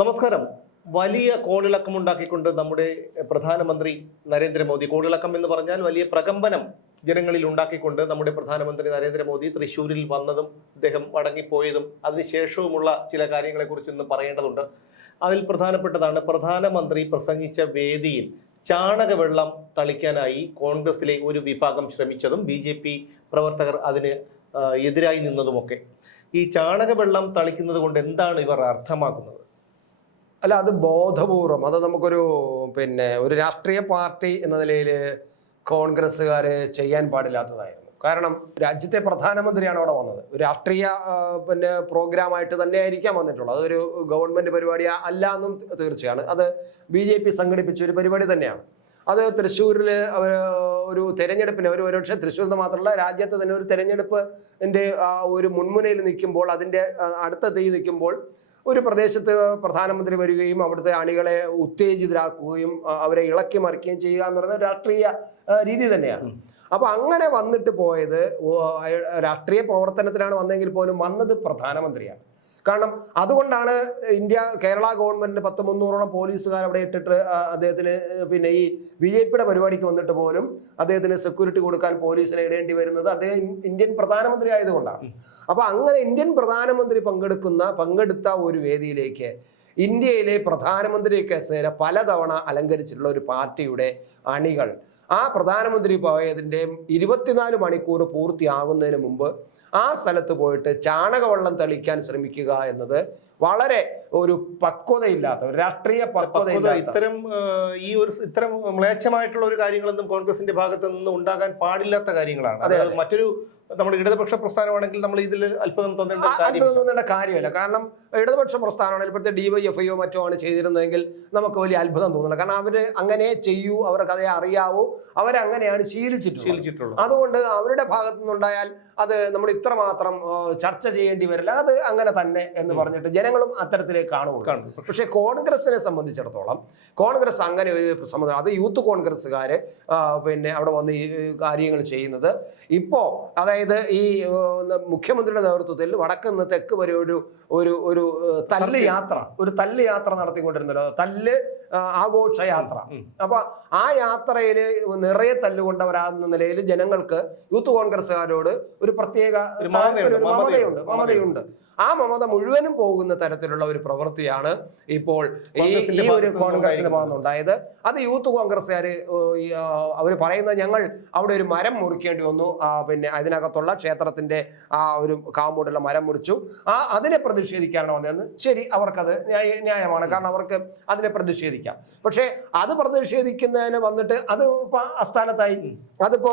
നമസ്കാരം. വലിയ കോളിളക്കമുണ്ടാക്കിക്കൊണ്ട് നമ്മുടെ പ്രധാനമന്ത്രി നരേന്ദ്രമോദി, കോളിളക്കം എന്ന് പറഞ്ഞാൽ വലിയ പ്രകമ്പനം ജനങ്ങളിൽ ഉണ്ടാക്കിക്കൊണ്ട് നമ്മുടെ പ്രധാനമന്ത്രി നരേന്ദ്രമോദി തൃശ്ശൂരിൽ വന്നതും അദ്ദേഹം മടങ്ങിപ്പോയതും അതിനുശേഷവുമുള്ള ചില കാര്യങ്ങളെക്കുറിച്ച് ഇന്ന് പറയേണ്ടതുണ്ട്. അതിൽ പ്രധാനപ്പെട്ടതാണ് പ്രധാനമന്ത്രി പ്രസംഗിച്ച വേദിയിൽ ചാണകവെള്ളം തളിക്കാനായി കോൺഗ്രസിലെ ഒരു വിഭാഗം ശ്രമിച്ചതും BJP പ്രവർത്തകർ അതിന് എതിരായി നിന്നതുമൊക്കെ. ഈ ചാണകവെള്ളം തളിക്കുന്നത് കൊണ്ട് എന്താണ് ഇവർ അർത്ഥമാക്കുന്നത്? അല്ല, അത് ബോധപൂർവം, അത് നമുക്കൊരു ഒരു രാഷ്ട്രീയ പാർട്ടി എന്ന നിലയിൽ കോൺഗ്രസ്സുകാർ ചെയ്യാൻ പാടില്ലാത്തതായിരുന്നു. കാരണം രാജ്യത്തെ പ്രധാനമന്ത്രിയാണ് അവിടെ വന്നത്. ഒരു രാഷ്ട്രീയ പ്രോഗ്രാമായിട്ട് തന്നെ ആയിരിക്കാം വന്നിട്ടുള്ളത്. അതൊരു ഗവൺമെന്റ് പരിപാടി അല്ല എന്നും തീർച്ചയാണ്. അത് BJP സംഘടിപ്പിച്ച ഒരു പരിപാടി തന്നെയാണ്. അത് തൃശ്ശൂരിൽ ഒരു തെരഞ്ഞെടുപ്പിന് ഒരുപക്ഷെ തൃശ്ശൂരിൽ നിന്ന് മാത്രമല്ല രാജ്യത്ത് തന്നെ ഒരു തെരഞ്ഞെടുപ്പിന്റെ ഒരു മുൻമുനയിൽ നിൽക്കുമ്പോൾ, അതിന്റെ അടുത്ത തീ നിൽക്കുമ്പോൾ ഒരു പ്രദേശത്ത് പ്രധാനമന്ത്രി വരികയും അവിടുത്തെ അണികളെ ഉത്തേജിതരാക്കുകയും അവരെ ഇളക്കി മറിക്കുകയും ചെയ്യുക എന്ന് പറയുന്ന രാഷ്ട്രീയ രീതി തന്നെയാണ്. അപ്പൊ അങ്ങനെ വന്നിട്ട് പോയത് രാഷ്ട്രീയ പ്രവർത്തനത്തിനാണ് വന്നെങ്കിൽ പോലും വന്നത് പ്രധാനമന്ത്രിയാണ്. കാരണം അതുകൊണ്ടാണ് കേരള ഗവൺമെന്റിന് 300ഓളം പോലീസുകാർ അവിടെ ഇട്ടിട്ട് അദ്ദേഹത്തിന് ഈ BJPയുടെ പരിപാടിക്ക് വന്നിട്ട് പോലും അദ്ദേഹത്തിന് സെക്യൂരിറ്റി കൊടുക്കാൻ പോലീസിനെ ഇടേണ്ടി വരുന്നത് അദ്ദേഹം ഇന്ത്യൻ പ്രധാനമന്ത്രി ആയതുകൊണ്ടാണ്. അപ്പൊ അങ്ങനെ ഇന്ത്യൻ പ്രധാനമന്ത്രി പങ്കെടുത്ത ഒരു വേദിയിലേക്ക് ഇന്ത്യയിലെ പ്രധാനമന്ത്രി കസേര പലതവണ അലങ്കരിച്ചിട്ടുള്ള ഒരു പാർട്ടിയുടെ അണികൾ ആ പ്രധാനമന്ത്രി പോയതിന്റെ 24 മണിക്കൂർ പൂർത്തിയാകുന്നതിന് മുമ്പ് ആ സ്ഥലത്ത് പോയിട്ട് ചാണകവെള്ളം തളിക്കാൻ ശ്രമിക്കുക എന്നത് വളരെ ഒരു പക്വതയില്ലാത്ത, ഒരു രാഷ്ട്രീയ പക്വതയില്ലാത്ത, ഇത്തരം മ്ലേച്ഛമായിട്ടുള്ള ഒരു കാര്യങ്ങളൊന്നും കോൺഗ്രസിന്റെ ഭാഗത്ത് നിന്ന് ഉണ്ടാകാൻ പാടില്ലാത്ത കാര്യങ്ങളാണ്. മറ്റൊരു നമ്മുടെ ഇടതുപക്ഷ പ്രസ്ഥാനമാണെങ്കിൽ നമ്മൾ ഇതിൽ അത്ഭുതം തോന്നേണ്ട കാര്യമല്ല. കാരണം ഇടതുപക്ഷ പ്രസ്ഥാനമാണെങ്കിൽ ഇപ്പോഴത്തെ DYFIയോ മറ്റോ ആണ് ചെയ്തിരുന്നതെങ്കിൽ നമുക്ക് വലിയ അത്ഭുതം തോന്നില്ല. കാരണം അവര് അങ്ങനെ ചെയ്യൂ, അവർക്ക് അതേ അറിയാവൂ, അവരങ്ങനെയാണ് ശീലിച്ചിട്ടുള്ളത്. അതുകൊണ്ട് അവരുടെ ഭാഗത്തു നിന്നുണ്ടായാൽ അത് നമ്മൾ ഇത്രമാത്രം ചർച്ച ചെയ്യേണ്ടി വരില്ല, അത് അങ്ങനെ തന്നെ എന്ന് പറഞ്ഞിട്ട് ജനങ്ങളും അത്തരത്തിലേക്ക് കാണുകയുള്ളൂ. പക്ഷെ കോൺഗ്രസിനെ സംബന്ധിച്ചിടത്തോളം കോൺഗ്രസ് അങ്ങനെ ഒരു സമ്മതം, അത് യൂത്ത് കോൺഗ്രസ്സുകാര് അവിടെ വന്ന് ഈ കാര്യങ്ങൾ ചെയ്യുന്നത് ഇപ്പോ, അതായത് ഈ മുഖ്യമന്ത്രിയുടെ നേതൃത്വത്തിൽ വടക്ക് നിന്ന് തെക്ക് വരെ ഒരു തല്ല് യാത്ര നടത്തിക്കൊണ്ടിരുന്നല്ലോ, ആഘോഷയാത്ര. അപ്പൊ ആ യാത്രയിൽ നിറയെ തല്ലുകൊണ്ടവരാകുന്ന നിലയിൽ ജനങ്ങൾക്ക് യൂത്ത് കോൺഗ്രസ്സുകാരോട് ഒരു പ്രത്യേക മമതയുണ്ട്. ആ മമത മുഴുവനും പോകുന്ന തരത്തിലുള്ള ഒരു പ്രവൃത്തിയാണ് ഇപ്പോൾ ഈ ഒരു കോൺഗ്രസിന്റെ ഭാഗത്തുണ്ടായത്. അത് യൂത്ത് കോൺഗ്രസ്സുകാർ അവർ പറയുന്നത്, ഞങ്ങൾ അവിടെ ഒരു മരം മുറിക്കേണ്ടി വന്നു, അതിനകത്തുള്ള ക്ഷേത്രത്തിന്റെ ആ ഒരു കാമ്പൗണ്ടുള്ള മരം മുറിച്ചു, അതിനെ പ്രതിഷേധിക്കാനാണ് വന്നതെന്ന്. ശരി, അവർക്കത് ന്യായമാണ്, കാരണം അവർക്ക് അതിനെ പ്രതിഷേധിക്കാം. പക്ഷെ അത് പ്രതിഷേധിക്കുന്നതിന് വന്നിട്ട് അത് ഇപ്പൊ അസ്ഥാനത്തായി, അതിപ്പോ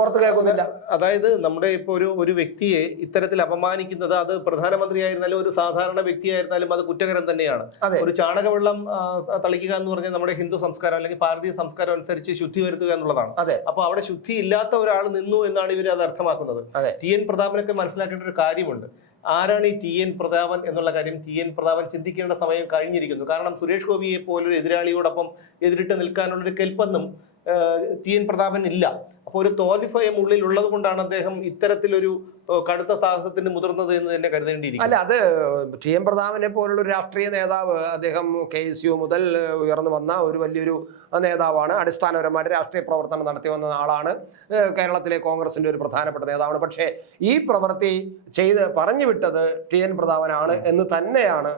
പുറത്തു കേൾക്കുന്നില്ല. അതായത് നമ്മുടെ ഇപ്പൊ ഒരു വ്യക്തിയെ ഇത്തരത്തിൽ അപമാനിക്കുന്നത്, അത് പ്രധാനമന്ത്രി ആയിരുന്നാലും ഒരു സാധാരണ വ്യക്തിയായിരുന്നാലും അത് കുറ്റകരം തന്നെയാണ്. ഒരു ചാണകവെള്ളം തളിക്കുക എന്ന് പറഞ്ഞാൽ നമ്മുടെ ഹിന്ദു സംസ്കാരം അല്ലെങ്കിൽ ഭാരതീയ സംസ്കാരം അനുസരിച്ച് ശുദ്ധി വരുത്തുക എന്നുള്ളതാണ്. അപ്പൊ അവിടെ ശുദ്ധി ഇല്ലാത്ത ഒരാൾ നിന്നു എന്നാണ് ഇവർ അത് അർത്ഥമാക്കുന്നത്. TN പ്രതാപനൊക്കെ മനസ്സിലാക്കേണ്ട ഒരു കാര്യമുണ്ട്. ആരാണ് ഈ TN പ്രതാപൻ എന്നുള്ള കാര്യം TN പ്രതാപൻ ചിന്തിക്കേണ്ട സമയം കഴിഞ്ഞിരിക്കുന്നു. കാരണം സുരേഷ് ഗോപിയെ പോലൊരു എതിരാളിയോടൊപ്പം എതിരിട്ട് നിൽക്കാനുള്ളൊരു കെൽപ്പൊന്നും TN പ്രതാപൻ ഇല്ല. അപ്പൊ ഒരു തോൽവിഭയം ഉള്ളിൽ ഉള്ളത് കൊണ്ടാണ് അദ്ദേഹം ഇത്തരത്തിലൊരു കടുത്ത സാഹസത്തിന് മുതിർന്നത് എന്ന് തന്നെ കരുതേണ്ടിയിരിക്കും. അല്ല, അത് TN പ്രതാപനെ പോലുള്ള ഒരു രാഷ്ട്രീയ നേതാവ്, അദ്ദേഹം KSU മുതൽ ഉയർന്നു വന്ന ഒരു വലിയൊരു നേതാവാണ്. അടിസ്ഥാനപരമായിട്ട് രാഷ്ട്രീയ പ്രവർത്തനം നടത്തി വന്ന ആളാണ്. കേരളത്തിലെ കോൺഗ്രസിന്റെ ഒരു പ്രധാനപ്പെട്ട നേതാവാണ്. പക്ഷേ ഈ പ്രവൃത്തി പറഞ്ഞു വിട്ടത് TN പ്രതാപനാണ് എന്ന് തന്നെയാണ്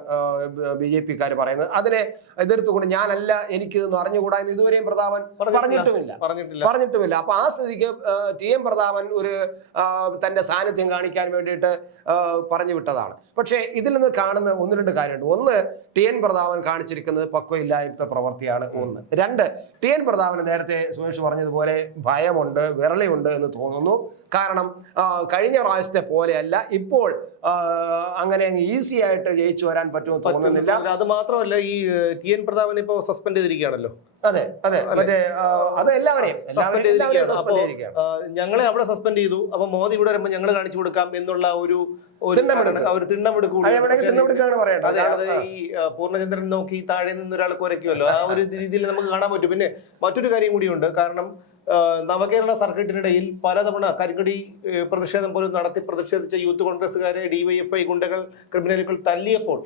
BJPക്കാർ പറയുന്നത്. അതിനെ എതിർത്തുകൊണ്ട് ഞാനല്ല, എനിക്കിതൊന്നും അറിഞ്ഞുകൂടാ എന്ന് ഇതുവരെയും പ്രതാപൻ പറഞ്ഞിട്ടുമില്ല. അപ്പൊ ആ സ്ഥിതിക്ക് TN പ്രതാപൻ ഒരു തന്റെ സാന്നിധ്യം കാണിക്കാൻ വേണ്ടിയിട്ട് പറഞ്ഞു വിട്ടതാണ്. പക്ഷേ ഇതിൽ നിന്ന് കാണുന്ന 1-2 കാര്യമുണ്ട്. ഒന്ന്, TN പ്രതാപൻ കാണിച്ചിരിക്കുന്നത് പക്വയില്ലാത്ത പ്രവൃത്തിയാണ്. 1. 2, TN പ്രതാപന് നേരത്തെ സുരേഷ് പറഞ്ഞതുപോലെ ഭയമുണ്ട്, വിരളയുണ്ട് എന്ന് തോന്നുന്നു. കാരണം കഴിഞ്ഞ പ്രാവശ്യത്തെ പോലെയല്ല, ഇപ്പോൾ അങ്ങനെ ഈസി ആയിട്ട് ജയിച്ചു വരാൻ പറ്റുമെന്ന് തോന്നുന്നില്ല. അത് മാത്രമല്ല, ഈ TN പ്രതാപൻ ഇപ്പോൾ സസ്പെൻഡ് ചെയ്തിരിക്കുകയാണല്ലോ. അതെ, അത് എല്ലാവരെയും ഞങ്ങളെ അവിടെ സസ്പെൻഡ് ചെയ്തു, അപ്പൊ മോദി ഇവിടെ വരുമ്പോൾ ഞങ്ങൾ കാണിച്ചു കൊടുക്കാം എന്നുള്ള ഒരു ഈ പൂർണ്ണചന്ദ്രൻ നോക്കി താഴെ നിന്ന് ഒരാൾ കുരയ്ക്കുമല്ലോ, ആ ഒരു രീതിയിൽ നമുക്ക് കാണാൻ പറ്റും. പിന്നെ മറ്റൊരു കാര്യം കൂടിയുണ്ട്. കാരണം നവകേരള സർക്കിട്ടിനിടയിൽ പലതവണ കരിങ്കൊടി പ്രതിഷേധം പോലും നടത്തി പ്രതിഷേധിച്ച യൂത്ത് കോൺഗ്രസ്സുകാരെ ഡിവൈഎഫ്ഐ ഗുണ്ടകൾ ക്രിമിനലുകൾ തല്ലിയപ്പോൾ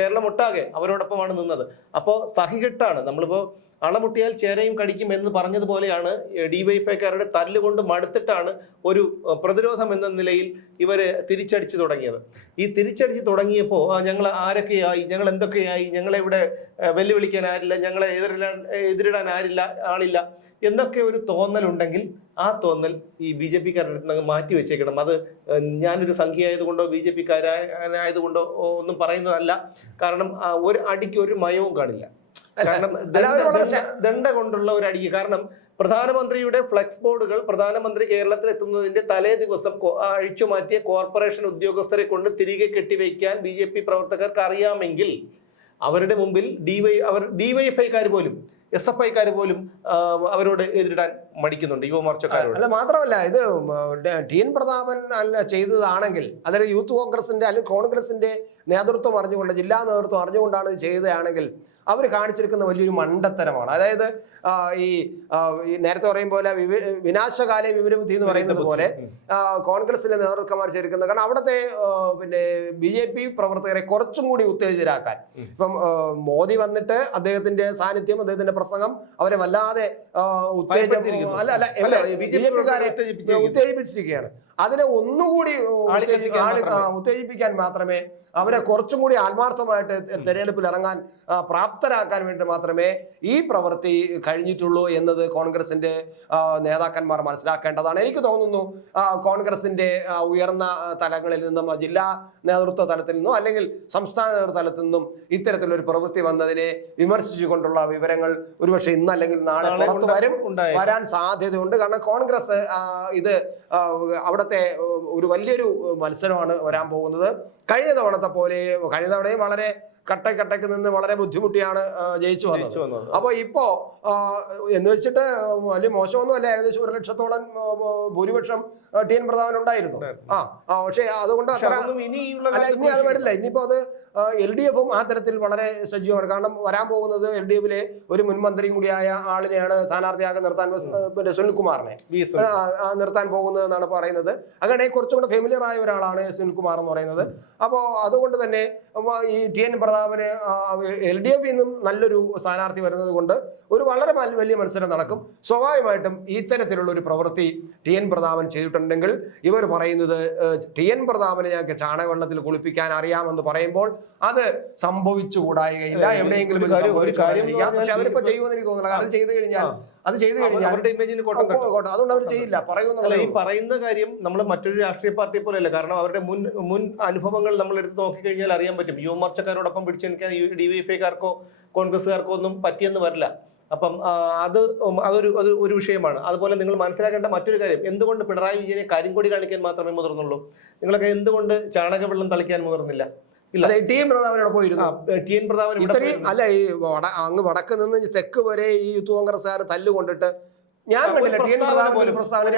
കേരളമൊട്ടാകെ അവരോടൊപ്പമാണ് നിന്നത്. അപ്പോൾ സഹികെട്ടാണ്. നമ്മളിപ്പോൾ അണമുട്ടിയാൽ ചേരയും കടിക്കും എന്ന് പറഞ്ഞതുപോലെയാണ് ഡിവൈഎഫ്ഐക്കാരുടെ തല്ലുകൊണ്ട് മടുത്തിട്ടാണ് ഒരു പ്രതിരോധം എന്ന നിലയിൽ ഇവര് തിരിച്ചടിച്ചു തുടങ്ങിയത്. ഈ തിരിച്ചടിച്ച് തുടങ്ങിയപ്പോൾ ഞങ്ങൾ ആരൊക്കെയായി, ഞങ്ങൾ എന്തൊക്കെയായി, ഞങ്ങളെ ഇവിടെ വെല്ലുവിളിക്കാൻ ആരില്ല, ഞങ്ങളെ എതിരിടാൻ ആളില്ല എന്നൊക്കെ ഒരു തോന്നലുണ്ടെങ്കിൽ ആ തോന്നൽ ഈ BJP-കാരുടെ അടുത്ത് മാറ്റി വെച്ചേക്കണം. അത് ഞാനൊരു സംഖ്യ ആയതുകൊണ്ടോ BJP-കാരായതുകൊണ്ടോ ഒന്നും പറയുന്നതല്ല. കാരണം ഒരു അടിക്ക് ഒരു മയവും കാണില്ല. കാരണം ദണ്ഡ കൊണ്ടുള്ള ഒരു അടിക്ക്. കാരണം പ്രധാനമന്ത്രിയുടെ ഫ്ലെക്സ് ബോർഡുകൾ പ്രധാനമന്ത്രി കേരളത്തിൽ എത്തുന്നതിന്റെ തലേ ദിവസം അഴിച്ചുമാറ്റിയ കോർപ്പറേഷൻ ഉദ്യോഗസ്ഥരെ കൊണ്ട് തിരികെ കെട്ടിവയ്ക്കാൻ BJP പ്രവർത്തകർക്ക് അറിയാമെങ്കിൽ അവരുടെ മുമ്പിൽ DYFI-ക്കാർ പോലും SFI-ക്കാർ പോലും അവരോട് എതിരിടാൻ മടിക്കുന്നുണ്ട്, യുവമോർച്ചക്കാരോട്. അല്ല, മാത്രമല്ല ഇത് TN പ്രതാപൻ ചെയ്തതാണെങ്കിൽ അതായത് യൂത്ത് കോൺഗ്രസിന്റെ അല്ലെങ്കിൽ കോൺഗ്രസിന്റെ നേതൃത്വം അറിഞ്ഞുകൊണ്ട്, ജില്ലാ നേതൃത്വം അറിഞ്ഞുകൊണ്ടാണ് ഇത് ചെയ്തതാണെങ്കിൽ അവർ കാണിച്ചിരിക്കുന്ന വലിയൊരു മണ്ടത്തരമാണ്. അതായത് ഈ നേരത്തെ പറയും പോലെ വിനാശകാലേ വിവരബുദ്ധി എന്ന് പറയുന്നത് പോലെ കോൺഗ്രസിന്റെ നേതൃത്വമാർ ചേർക്കുന്നത്. കാരണം അവിടുത്തെ പിന്നെ BJP പ്രവർത്തകരെ കുറച്ചും കൂടി ഉത്തേജിതരാക്കാൻ ഇപ്പം മോദി വന്നിട്ട് അദ്ദേഹത്തിന്റെ സാന്നിധ്യം, അദ്ദേഹത്തിന്റെ പ്രസംഗം അവരെ വല്ലാതെ ഉത്തേജിപ്പിച്ചിരിക്കുകയാണ്. അതിനെ ഒന്നുകൂടി ഉത്തേജിപ്പിക്കാൻ മാത്രമേ, അവരെ കുറച്ചും കൂടി ആത്മാർത്ഥമായിട്ട് തെരഞ്ഞെടുപ്പിൽ ഇറങ്ങാൻ പ്രാപ്തരാക്കാൻ വേണ്ടി മാത്രമേ ഈ പ്രവൃത്തി കഴിഞ്ഞിട്ടുള്ളൂ എന്നത് കോൺഗ്രസിന്റെ നേതാക്കന്മാർ മനസ്സിലാക്കേണ്ടതാണ്. എനിക്ക് തോന്നുന്നു കോൺഗ്രസിന്റെ ഉയർന്ന തലങ്ങളിൽ നിന്നും, ജില്ലാ നേതൃത്വ തലത്തിൽ നിന്നും അല്ലെങ്കിൽ സംസ്ഥാന നേതൃത്വ തലത്തിൽ നിന്നും ഇത്തരത്തിലൊരു പ്രവൃത്തി വന്നതിനെ വിമർശിച്ചുകൊണ്ടുള്ള വിവരങ്ങൾ ഒരുപക്ഷെ ഇന്ന് അല്ലെങ്കിൽ നാളെ വരാൻ സാധ്യതയുണ്ട്. കാരണം കോൺഗ്രസ് ഇത് അവിടുത്തെ ഒരു വലിയൊരു മത്സരമാണ് വരാൻ പോകുന്നത്. കഴിഞ്ഞ തവണത്തെ പോലെ, കഴിഞ്ഞ തവണയും വളരെ കട്ടയ്ക്ക് നിന്ന് വളരെ ബുദ്ധിമുട്ടിയാണ് ജയിച്ചു വന്നത്. അപ്പൊ ഇപ്പോ എന്ന് വെച്ചിട്ട് വലിയ മോശമൊന്നുമല്ല, ഏകദേശം 1 ലക്ഷത്തോളം ഭൂരിപക്ഷം TN പ്രതാപൻ ഉണ്ടായിരുന്നു. പക്ഷെ അതുകൊണ്ട് ഇനി അത് വരില്ല. ഇനിയിപ്പോ അത് LDF-ഉം ആ തരത്തിൽ വളരെ സജീവമാണ്. കാരണം വരാൻ പോകുന്നത് LDF-ലെ ഒരു മുൻ മന്ത്രിയും കൂടിയായ ആളിനെയാണ് സ്ഥാനാർത്ഥിയാക്കി നിർത്താൻ, പിന്നെ സുനിൽകുമാറിനെ നിർത്താൻ പോകുന്നത് എന്നാണ് പറയുന്നത്. അങ്ങനെ കുറച്ചും കൂടെ ഫെമിലിയർ ആയ ഒരാളാണ് സുനിൽകുമാർ എന്ന് പറയുന്നത്. അപ്പോൾ അതുകൊണ്ട് തന്നെ ഈ TN പ്രതാപന് LDF-ൽ നിന്നും നല്ലൊരു സ്ഥാനാർത്ഥി വരുന്നത് കൊണ്ട് ഒരു വളരെ വലിയ മത്സരം നടക്കും. സ്വാഭാവികമായിട്ടും ഇത്തരത്തിലുള്ള ഒരു പ്രവൃത്തി TN പ്രതാപൻ ചെയ്തിട്ടുണ്ടെങ്കിൽ ഇവർ പറയുന്നത് TN പ്രതാപനെ ഞങ്ങൾക്ക് ചാണകവെള്ളത്തിൽ കുളിപ്പിക്കാൻ അറിയാമെന്ന് പറയുമ്പോൾ അത് സംഭവിച്ചുകൂടായികയില്ല. എവിടെയെങ്കിലും പക്ഷെ അവരിപ്പോ ചെയ്യുമെന്ന് എനിക്ക് തോന്നുന്നില്ല. അത് ചെയ്തു കഴിഞ്ഞാൽ അവരുടെ ഇമേജിന് അതുകൊണ്ട് അവർ ചെയ്യില്ല. ഈ പറയുന്ന കാര്യം നമ്മൾ മറ്റൊരു രാഷ്ട്രീയ പാർട്ടിയെ പോലെയല്ല. കാരണം അവരുടെ മുൻ അനുഭവങ്ങൾ നമ്മൾ എടുത്ത് നോക്കിക്കഴിഞ്ഞാൽ അറിയാൻ പറ്റും. യുവമോർച്ചക്കാരോടൊപ്പം പിടിച്ചെനിക്കാൻ DYFI-ക്കാർക്കോ കോൺഗ്രസ്സുകാർക്കോ ഒന്നും പറ്റിയെന്ന് വരില്ല. അപ്പം അതൊരു വിഷയമാണ്. അതുപോലെ നിങ്ങൾ മനസ്സിലാക്കേണ്ട മറ്റൊരു കാര്യം, എന്തുകൊണ്ട് പിണറായി വിജയനെ കരിങ്കൊടി കാണിക്കാൻ മാത്രമേ മുതിർന്നുള്ളൂ? നിങ്ങളൊക്കെ എന്തുകൊണ്ട് ചാണകവെള്ളം തളിക്കാൻ മുതിർന്നില്ല? TN പ്രതാപനോട് പോയിരുന്നു. TN പ്രതാപൻ അല്ല, ഈ അങ്ങ് വടക്ക് നിന്ന് തെക്ക് വരെ ഈ യൂത്ത് കോൺഗ്രസ്സുകാർ തല്ലുകൊണ്ടിട്ട് ഞാൻ കണ്ടില്ല. TN പ്രതാപൻ പ്രസ്താവന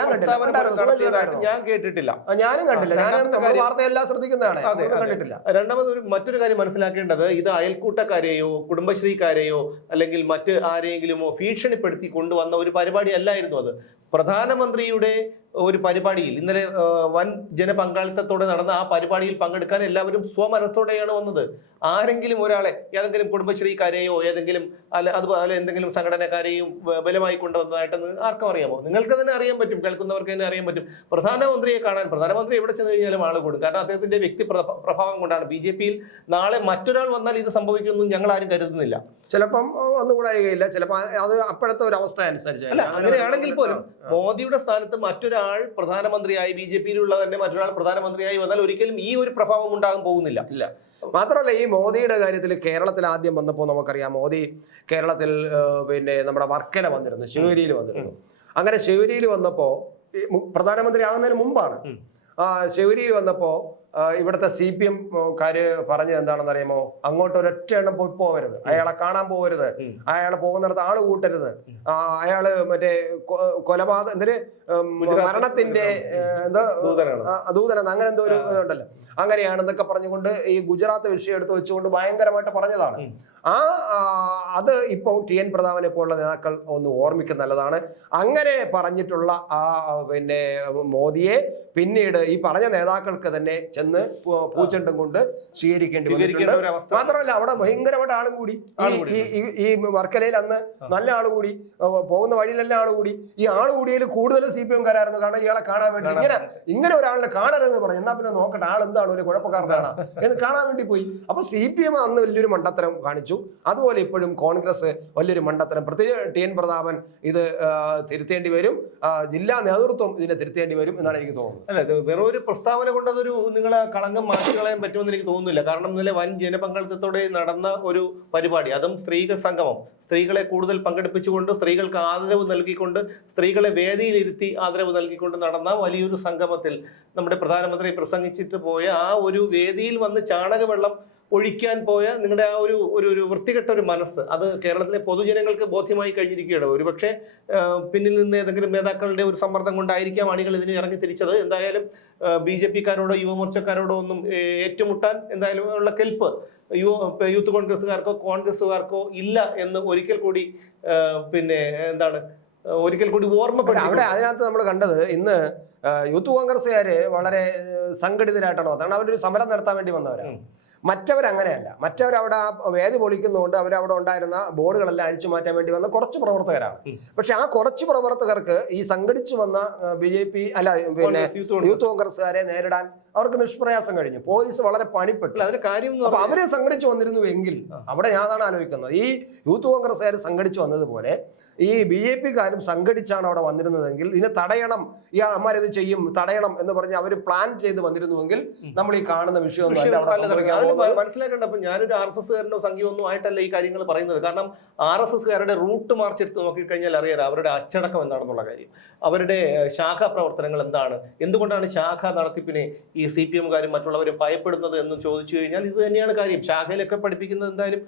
ഞാൻ കേട്ടിട്ടില്ല, ഞാനും കണ്ടില്ല. ഞാൻ വാർത്തയെല്ലാം ശ്രദ്ധിക്കുന്നതാണ്, കണ്ടിട്ടില്ല. രണ്ടാമത് മറ്റൊരു കാര്യം മനസ്സിലാക്കേണ്ടത്, ഇത് അയൽക്കൂട്ടക്കാരെയോ കുടുംബശ്രീക്കാരെയോ അല്ലെങ്കിൽ മറ്റ് ആരെയെങ്കിലുമോ ഭീഷണിപ്പെടുത്തി കൊണ്ടുവന്ന ഒരു പരിപാടി അല്ലായിരുന്നു അത്. പ്രധാനമന്ത്രിയുടെ ഒരു പരിപാടിയിൽ ഇന്നലെ വൻ ജനപങ്കാളിത്തത്തോടെ നടന്ന ആ പരിപാടിയിൽ പങ്കെടുക്കാൻ എല്ലാവരും സ്വമനസ്സോടെയാണ് വന്നത്. ആരെങ്കിലും ഒരാളെ, ഏതെങ്കിലും കുടുംബശ്രീക്കാരെയോ ഏതെങ്കിലും അതുപോലെ എന്തെങ്കിലും സംഘടനക്കാരെയും ബലമായി കൊണ്ടുവന്നതായിട്ടെന്ന് ആർക്കും അറിയാമോ? നിങ്ങൾക്ക് തന്നെ അറിയാൻ പറ്റും, കേൾക്കുന്നവർക്ക് തന്നെ അറിയാൻ പറ്റും. പ്രധാനമന്ത്രിയെ കാണാൻ പ്രധാനമന്ത്രി എവിടെ ചെന്ന് കഴിഞ്ഞാലും ആൾ കൂടും. കാരണം അദ്ദേഹത്തിന്റെ വ്യക്തി പ്രഭാവം കൊണ്ടാണ്. BJP-യിൽ നാളെ മറ്റൊരാൾ വന്നാൽ ഇത് സംഭവിക്കുമെന്നും ഞങ്ങൾ ആരും കരുതുന്നില്ല. ചിലപ്പം ഒന്നുകൂടായികയില്ല, ചിലപ്പോൾ അത് അപ്പോഴത്തെ ഒരു അവസ്ഥ അനുസരിച്ച്. അല്ല, അങ്ങനെയാണെങ്കിൽ പോലും മോദിയുടെ സ്ഥാനത്ത് മറ്റൊരാൾ പ്രധാനമന്ത്രിയായി, BJP-യിലുള്ള തന്നെ മറ്റൊരാൾ പ്രധാനമന്ത്രിയായി വന്നാൽ ഒരിക്കലും ഈ ഒരു പ്രഭാവം ഉണ്ടാകാൻ പോകുന്നില്ല. ഇല്ല. മാത്രമല്ല, ഈ മോദിയുടെ കാര്യത്തിൽ കേരളത്തിൽ ആദ്യം വന്നപ്പോൾ നമുക്കറിയാം, മോദി കേരളത്തിൽ പിന്നെ നമ്മുടെ വർക്കല വന്നിരുന്നു, ശിവഗിരിയിൽ വന്നിരുന്നു. അങ്ങനെ ശിവഗിരിയിൽ വന്നപ്പോൾ, പ്രധാനമന്ത്രി ആകുന്നതിന് മുമ്പാണ്, ശിവഗിരിയിൽ വന്നപ്പോൾ ഇവിടുത്തെ CPM കാര് പറഞ്ഞത് എന്താണെന്ന് അറിയാമോ? അങ്ങോട്ട് ഒരൊറ്റ എണ്ണം പോകരുത്, അയാളെ കാണാൻ പോകരുത്, അയാളെ പോകുന്നിടത്ത് ആള് കൂട്ടരുത്, അയാള് മറ്റേ കൊലപാതകം മരണത്തിന്റെ ദൂതനാണ്, അങ്ങനെ എന്തോ ഒരു ഇതുണ്ടല്ലോ. അങ്ങനെയാണെന്നൊക്കെ പറഞ്ഞുകൊണ്ട് ഈ ഗുജറാത്ത് വിഷയം എടുത്ത് വെച്ചുകൊണ്ട് ഭയങ്കരമായിട്ട് പറഞ്ഞതാണ്. അത് ഇപ്പോൾ TN പ്രതാപനെ പോലുള്ള നേതാക്കൾ ഒന്ന് ഓർമ്മിക്കുന്ന നല്ലതാണ്. അങ്ങനെ പറഞ്ഞിട്ടുള്ള പിന്നെ മോദിയെ പിന്നീട് ഈ പറഞ്ഞ നേതാക്കൾക്ക് തന്നെ ചെന്ന് പൂച്ചെണ്ടും കൊണ്ട് സ്വീകരിക്കേണ്ടി വന്നിട്ടുണ്ട്. മാത്രമല്ല അവിടെ ഭയങ്കരമായിട്ട് ആളും കൂടി ഈ വർക്കലയിൽ അന്ന് നല്ല ആള് കൂടി, പോകുന്ന വഴിയിലെല്ലാം ആള് കൂടി. ഈ ആള് കൂടിയതിൽ കൂടുതൽ CPM കാരായിരുന്നു. കാരണം ഇയാളെ കാണാൻ വേണ്ടി ഇങ്ങനെ ഒരാളിനെ കാണരുതെന്ന് പറഞ്ഞു. എന്നാ പിന്നെ നോക്കട്ടെ ആൾ എന്താണ് ഒരു കുഴപ്പക്കാരനാണ് എന്ന് കാണാൻ വേണ്ടി പോയി. അപ്പൊ CPM അന്ന് വലിയൊരു മണ്ടത്തരം കാണിച്ചു. അതുപോലെ ഇപ്പോഴും കോൺഗ്രസ് വലിയൊരു മണ്ടത്തരം, പ്രത്യേകിച്ച് TN പ്രതാപൻ ഇത് തിരുത്തേണ്ടി വരും, ജില്ലാ നേതൃത്വം ഇതിനെ തിരുത്തേണ്ടി വരും എന്നാണ് എനിക്ക് തോന്നുന്നത്. അല്ല, ഇത് വെറും ഒരു പ്രസ്താവന കൊണ്ട് അതൊരു നിങ്ങളെ കളങ്കം മാറ്റി കളയാൻ പറ്റുമെന്ന് എനിക്ക് തോന്നുന്നില്ല. കാരണം ഇന്നലെ വൻ ജനപങ്കാളിത്തത്തോടെ നടന്ന ഒരു പരിപാടി, അതും സ്ത്രീകൾ സംഗമം, സ്ത്രീകളെ കൂടുതൽ പങ്കെടുപ്പിച്ചുകൊണ്ട്, സ്ത്രീകൾക്ക് ആദരവ് നൽകിക്കൊണ്ട്, സ്ത്രീകളെ വേദിയിലിരുത്തി ആദരവ് നൽകിക്കൊണ്ട് നടന്ന വലിയൊരു സംഗമത്തിൽ നമ്മുടെ പ്രധാനമന്ത്രി പ്രസംഗിച്ചിട്ട് പോയ ആ ഒരു വേദിയിൽ വന്ന് ചാണകവെള്ളം ഒഴിക്കാൻ പോയ നിങ്ങളുടെ ആ ഒരു വൃത്തികെട്ട ഒരു മനസ്സ്, അത് കേരളത്തിലെ പൊതുജനങ്ങൾക്ക് ബോധ്യമായി കഴിഞ്ഞിരിക്കുകയാണ്. ഒരുപക്ഷെ പിന്നിൽ നിന്ന് ഏതെങ്കിലും നേതാക്കളുടെ ഒരു സമ്മർദ്ദം കൊണ്ടായിരിക്കാം അണികൾ ഇതിന് ഇറങ്ങി തിരിച്ചത്. എന്തായാലും BJP-കാരോടോ യുവമോർച്ചക്കാരോടോ ഒന്നും ഏറ്റുമുട്ടാൻ എന്തായാലും ഉള്ള കെൽപ്പ് യൂത്ത് കോൺഗ്രസ്സുകാർക്കോ ഇല്ല എന്ന് ഒരിക്കൽ കൂടി ഓർമ്മപ്പെടുത്തി. അവിടെ അതിനകത്ത് നമ്മൾ കണ്ടത് ഇന്ന് യൂത്ത് കോൺഗ്രസ്സുകാര് വളരെ സംഘടിതരായിട്ടാണ് വന്നത്. അവരൊരു സമരം നടത്താൻ വേണ്ടി വന്നവരാണ്. മറ്റവരങ്ങനെയല്ല. മറ്റവരവിടെ വേദി പൊളിക്കുന്നതുകൊണ്ട് അവരവിടെ ഉണ്ടായിരുന്ന ബോർഡുകളെല്ലാം അഴിച്ചു മാറ്റാൻ വേണ്ടി വന്ന കുറച്ച് പ്രവർത്തകരാണ്. പക്ഷെ ആ കുറച്ച് പ്രവർത്തകർക്ക് ഈ സംഘടിച്ചു വന്ന BJP പിന്നെ യൂത്ത് കോൺഗ്രസ്സുകാരെ നേരിടാൻ അവർക്ക് നിഷ്പ്രയാസം കഴിഞ്ഞു. പോലീസ് വളരെ പണിപ്പെട്ടു. അതിന്റെ കാര്യം അവര് സംഘടിച്ചു വന്നിരുന്നുവെങ്കിൽ അവിടെ ഞാനാണ് ആലോചിക്കുന്നത്, ഈ യൂത്ത് കോൺഗ്രസ്സുകാർ സംഘടിച്ചു വന്നതുപോലെ ഈ BJP-കാരും സംഘടിച്ചാണ് അവിടെ വന്നിരുന്നതെങ്കിൽ ഇതിനെ തടയണം, ഈ അമ്മമാരിത് ചെയ്യും, തടയണം എന്ന് പറഞ്ഞ് അവർ പ്ലാൻ ചെയ്ത് വന്നിരുന്നുവെങ്കിൽ നമ്മൾ ഈ കാണുന്ന വിഷയം മനസ്സിലാക്കേണ്ട. അപ്പൊ ഞാനൊരു RSS-കാരനോ സംഖ്യമൊന്നും ആയിട്ടല്ല ഈ കാര്യങ്ങൾ പറയുന്നത്. കാരണം RSS-കാരുടെ റൂട്ട് മാർച്ച് എടുത്ത് നോക്കിക്കഴിഞ്ഞാൽ അറിയാം അവരുടെ അച്ചടക്കം എന്താണെന്നുള്ള കാര്യം, അവരുടെ ശാഖാ പ്രവർത്തനങ്ങൾ എന്താണ്, എന്തുകൊണ്ടാണ് ശാഖ നടത്തിപ്പിനെ ഈ CPM-കാരും മറ്റുള്ളവരും ഭയപ്പെടുന്നത് എന്ന് ചോദിച്ചു കഴിഞ്ഞാൽ ഇത് തന്നെയാണ് കാര്യം. ശാഖയിലൊക്കെ പഠിപ്പിക്കുന്നത് എന്തായാലും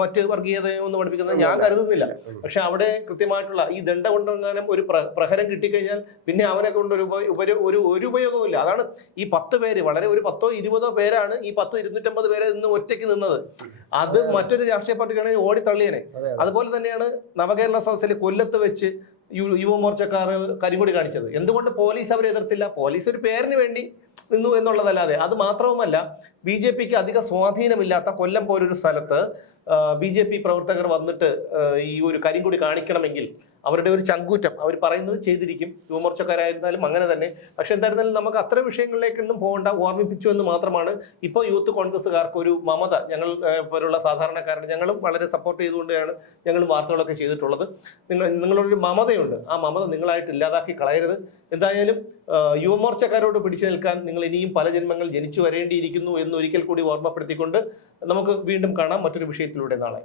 മറ്റ് വർഗീയതയൊന്നും പഠിപ്പിക്കുന്നത് ഞാൻ കരുതുന്നില്ല. പക്ഷെ അവിടെ കൃത്യമായിട്ടുള്ള ഈ ദണ്ഡ കൊണ്ടെങ്ങാനും ഒരു പ്രഹരം കിട്ടിക്കഴിഞ്ഞാൽ പിന്നെ അവനെ കൊണ്ട് ഒരു ഉപയോഗമില്ല. അതാണ് ഈ 10 പേര്, വളരെ ഒരു 10ഓ 20ഓ പേരാണ് ഈ 250 പേരെ ഇന്ന് ഒറ്റയ്ക്ക് നിന്നത്. അത് മറ്റൊരു രാഷ്ട്രീയ പാർട്ടിക്കാണെങ്കിൽ ഓടിത്തള്ളിയനെ. അതുപോലെ തന്നെയാണ് നവകേരള സദസ്സിൽ കൊല്ലത്ത് വെച്ച് യുവമോർച്ചക്കാർ കരിങ്കൊടി കാണിച്ചത്. എന്തുകൊണ്ട് പോലീസ് അവരെ എതിർത്തില്ല? പോലീസ് ഒരു പേരിന് വേണ്ടി നിന്നു എന്നുള്ളതല്ലാതെ. അത് മാത്രവുമല്ല, BJP-ക്ക് അധിക സ്വാധീനമില്ലാത്ത കൊല്ലം പോലൊരു സ്ഥലത്ത് BJP പ്രവർത്തകർ വന്നിട്ട് ഈ ഒരു കരിങ്കൊടി കാണിക്കണമെങ്കിൽ അവരുടെ ഒരു ചങ്കൂറ്റം അവർ പറയുന്നത് ചെയ്തിരിക്കും. യുവമോർച്ചക്കാരായിരുന്നാലും അങ്ങനെ തന്നെ. പക്ഷെ എന്തായിരുന്നാലും നമുക്ക് അത്ര വിഷയങ്ങളിലേക്കൊന്നും പോകേണ്ട, ഓർമ്മിപ്പിച്ചു എന്ന് മാത്രമാണ്. ഇപ്പോൾ യൂത്ത് കോൺഗ്രസ്സുകാർക്ക് ഒരു മമത, ഞങ്ങൾ പോലുള്ള സാധാരണക്കാരുടെ ഞങ്ങളും വളരെ സപ്പോർട്ട് ചെയ്തുകൊണ്ടാണ് ഞങ്ങൾ വാർത്തകളൊക്കെ ചെയ്തിട്ടുള്ളത്. നിങ്ങളൊരു മമതയുണ്ട്, ആ മമത നിങ്ങളായിട്ട് ഇല്ലാതാക്കി കളയരുത്. എന്തായാലും യുവമോർച്ചക്കാരോട് പിടിച്ചു നിൽക്കാൻ നിങ്ങൾ ഇനിയും പല ജന്മങ്ങൾ ജനിച്ചു വരേണ്ടിയിരിക്കുന്നു എന്ന് ഒരിക്കൽ കൂടി ഓർമ്മപ്പെടുത്തിക്കൊണ്ട് നമുക്ക് വീണ്ടും കാണാം മറ്റൊരു വിഷയത്തിലൂടെ നാളെ.